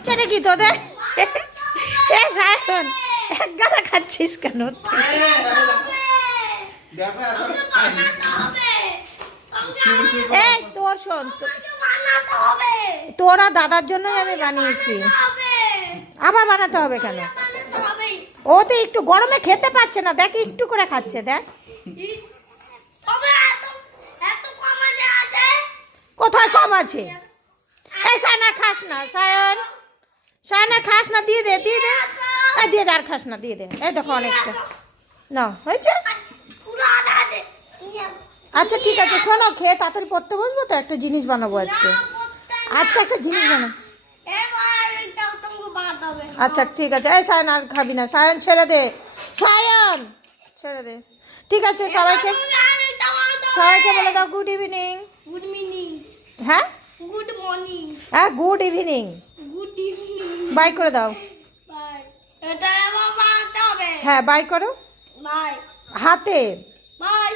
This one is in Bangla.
হচ্ছে নাকি তোদের? এ সায়ন, এক গাদা খাচ্ছিস কেন? এই তোর শোন, তোরা দাদার জন্যই আমি বানিয়েছি। আবার বানাতে হবে কেন? ও তো একটু গরমে খেতে পারছে না, দেখ একটু করে খাচ্ছে, দেখ। কোথায় কম আছে? এই সায়না খাস না, সায়ন, সায়না খাস না, দিয়ে দে, দিয়ে দে, দিয়ে দে, আর খাস না, দিয়ে দে। এই দেখো অনেকটা না হয়েছে। আচ্ছা ঠিক আছে, শোনো, খেয়ে তাড়াতাড়ি পড়তে বসবো তো, একটা জিনিস বানাবো আজকে। আজকে একটা জিনিস বানাবো। আচ্ছা ঠিক আছে। এই সায়ন আর খাবি না, সায়ন ছেড়ে দে, সায়ন ছেড়ে দে। ঠিক আছে, সবাইকে সবাইকে বলে দাও গুড ইভিনিং। Good evening. হ্যাঁ, গুড মর্নিং। হ্যাঁ, good evening. Good evening. Bye করে দাও। বাই। এটা বানাতে হবে। হ্যাঁ, বাই করো। বাই। হাতে। বাই।